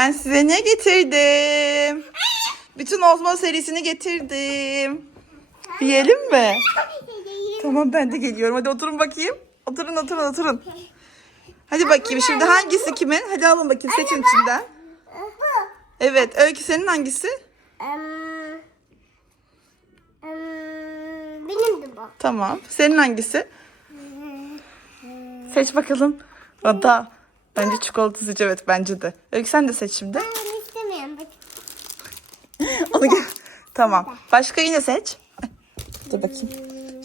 Ben size ne getirdim? Bütün Ozmo serisini getirdim. Yiyelim mi? Tamam ben de geliyorum. Hadi oturun bakayım. Oturun oturun oturun. Hadi bakayım şimdi hangisi kimin? Hadi alın bakayım seçin içinden. Evet Öykü senin hangisi? Benim de bu. Tamam. Senin hangisi? Seç bakalım. Ada. Bence çikolata seç evet bence de. Öykü sen de seç şimdi. Ben istemiyorum. Bak. Onu gel. Tamam. Başka yine seç. Dur bakayım.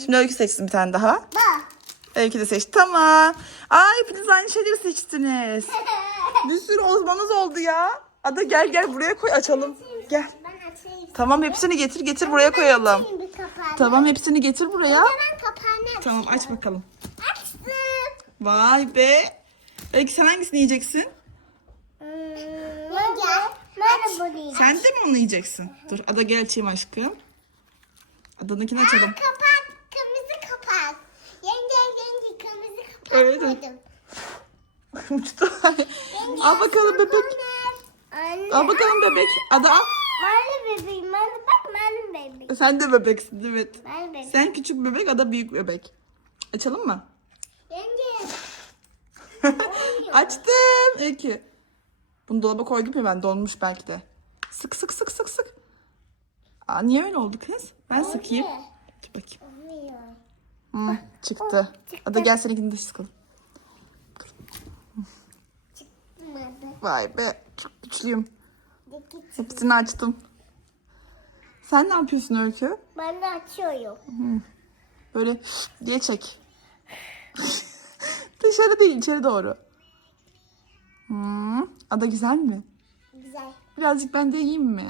Şimdi Öykü seçsin bir tane daha. Bu. Öykü de seç. Tamam. Ay hepiniz aynı şeyleri seçtiniz. Bir sürü ozmanız oldu ya. Ada gel gel buraya koy açalım. Gel. Ben açayım. Tamam hepsini getir getir buraya koyalım. Açayım bir kapağını. Tamam hepsini getir buraya. Ben kapağını açayım. Tamam aç bakalım. Açtım. Vay be. Öykü sen hangisini yiyeceksin? Hmm, Yenge. Ben de bunu yiyeceğim. Sen de mi onu yiyeceksin? Dur Ada gel açayım aşkım. Ada'nınkini açalım. Kapak. Kırmızı kapak. Yenge yenge kırmızı kapak Evet, koydum. Uçtu. al bakalım bebek. Anne. Al bakalım bebek. Ada al. Mavi bebeğim. Mavi bak mavi bebek. Sen de bebeksin evet. Mavi bebek. Sen küçük bebek, Ada büyük bebek. Açalım mı? Yenge. Açtım. Öykü. Bunu dolaba koydum ya ben donmuş belki de. Sık sık sık sık sık. Aa, niye öyle oldu kız? Ben sıkayım. Dur bakayım. Olmuyor. Hmm, çıktı. Ada gel seninkini de sıkalım. Vay be çok güçlüyüm. Hepsini açtım. Sen ne yapıyorsun Öykü? Ben de açıyorum. Böyle diye çek. Dışarı değil içeri doğru. Hmm, ada güzel mi? Güzel. Birazcık ben de yiyeyim mi?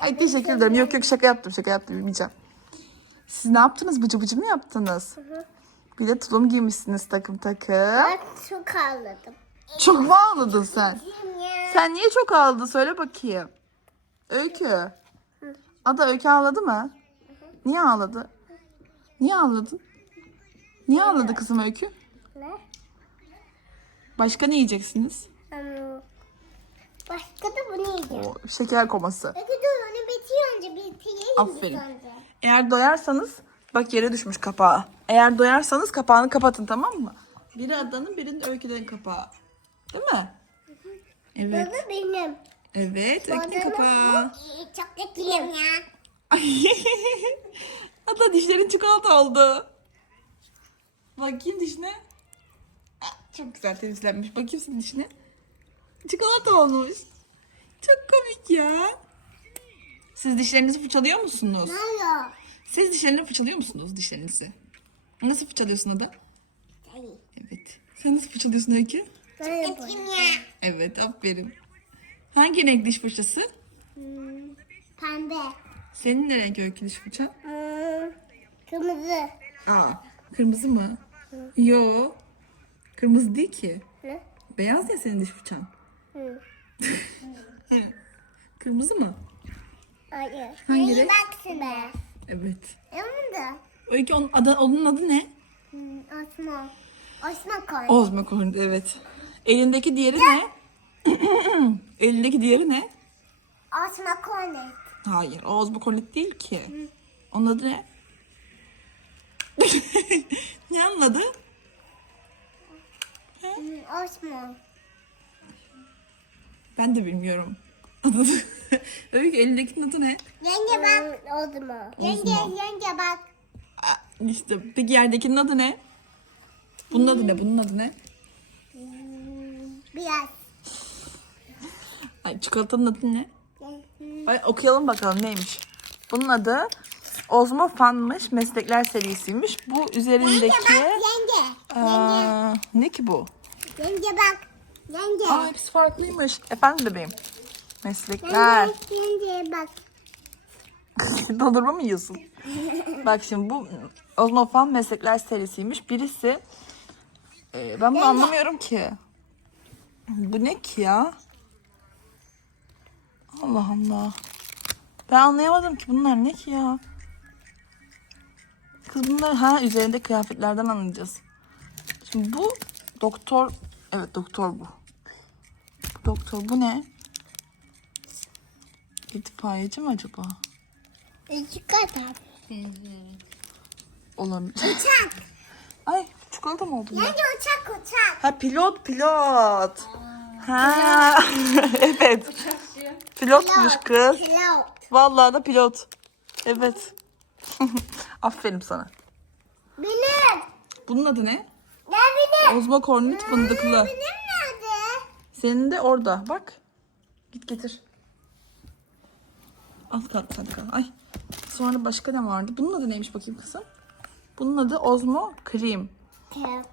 Ay teşekkür ederim. Yok yok şaka yaptım şaka yaptım yemeyeceğim. Siz ne yaptınız? Bıcı bıcı mı yaptınız? Bir de tulum giymişsiniz takım takım. Ben çok ağladım. Çok mu ağladın sen? Sen niye çok ağladın? Söyle bakayım. Öykü. Ada Öykü ağladı mı? Niye ağladı? Niye ağladın? Niye ağladı kızım Öykü? Başka ne yiyeceksiniz? Başka da bunu yiyeceğim. O şeker koması. Peki dur onu bitiyor önce bitireyim Aferin. önce. Eğer doyarsanız bak yere düşmüş kapağı. Eğer doyarsanız kapağını kapatın tamam mı? Biri adanın birinin öykülerin kapağı. Değil mi? Evet. Bu benim. Evet öykünün kapağı. bu- Çok kötüyüm ya. Ada dişlerin çikolata oldu. Bakayım dişine. Çok güzel temizlenmiş. Bakayım senin dişine. Çikolata olmuş. Çok komik ya. Siz dişlerinizi fırçalıyor musunuz? Oluyor? Siz dişlerini fırçalıyor musunuz dişlerinizi? Nasıl fırçalıyorsun Ada? Ay, Evet. Sen nasıl fırçalıyorsun Öykü? Kötüyüm ya. Evet aferin. Hangi renk diş fırçası? Hmm, pembe. Senin ne renk Öykü diş fırçan? Hmm, kırmızı. Aa, kırmızı mı? Yo. Kırmızı değil ki. Ne? Beyaz ya senin diş fırçan. Hı. Kırmızı mı? Hayır. Hangi renk? baksın be. Evet. Yanında. Öykü onun adı, onun adı ne? Hmm. Osman koy. Ozmokorn evet. Elindeki diğeri ne? Elindeki diğeri ne? Osman Kornet. Hayır, o ozmokornit değil ki. Onun adı ne? ne anladı? Osman. Ben de bilmiyorum. Adı Öykü elindekinin adı ne? Yenge bak. Osman. Yenge, yenge bak. Aa, İşte peki yerdekinin adı ne? Bunun adı ne? Bunun adı ne? Biraz. Ay, çikolatanın adı ne? Ay, okuyalım bakalım neymiş. Bunun adı Ozmo Fan'mış. Meslekler serisiymiş. Bu Yenge üzerindeki... bak. Yenge. Aa, ne ki bu? Yenge bak. Yenge. Aa, hepsi farklıymış. Efendim bebeğim. Meslekler. Yenge, yenge bak. Dondurma mı yiyorsun? Bak şimdi bu Ozmo Fan meslekler serisiymiş. Birisi e, ben bunu anlamıyorum ki. Bu ne ki ya? Allah Allah. Ben anlayamadım ki bunlar ne ki ya? Kız bunlar ha üzerinde kıyafetlerden anlayacağız. Şimdi bu doktor evet doktor bu. Doktor bu ne? İtfaiyeci mi acaba? İki kadar. Olabilir. Uçak. Ay çikolata mı oldu? bu? Bence uçak uçak. Ha pilot pilot. Ha evet. Pilotmuş kız. Pilot. Vallahi da pilot. Evet. Aferin sana. Benim. Bunun adı ne? Ne benim? Ozmokornit fındıklı. Benim nerede? Senin de orada. Bak. Git getir. Al kal hadi kal. Ay. Sonra başka ne vardı? Bunun adı neymiş bakayım kızım? Bunun adı Ozmo Cream. Pilot.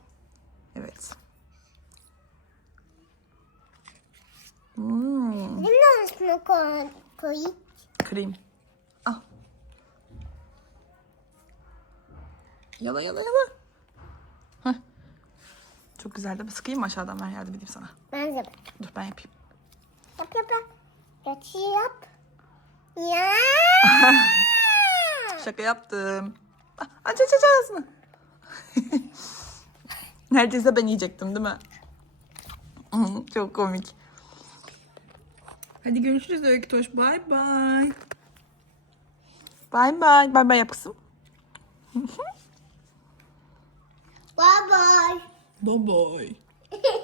Evet. Hmm, Benim arasına koy. koy. cream. Al. Yala yala yala. Heh. Çok güzel de sıkayım mı aşağıdan ver yardım edeyim sana. Ben de. Dur ben yapayım. Yap yap yap. Geçi yap. Ya. Şaka yaptım. Ah, Aç aç aç ağzını. Neredeyse ben yiyecektim değil mi? Çok komik. Hadi görüşürüz Öykü Toş. Bay bay. Bay bay. Bay bay yap kızım. Bye bye.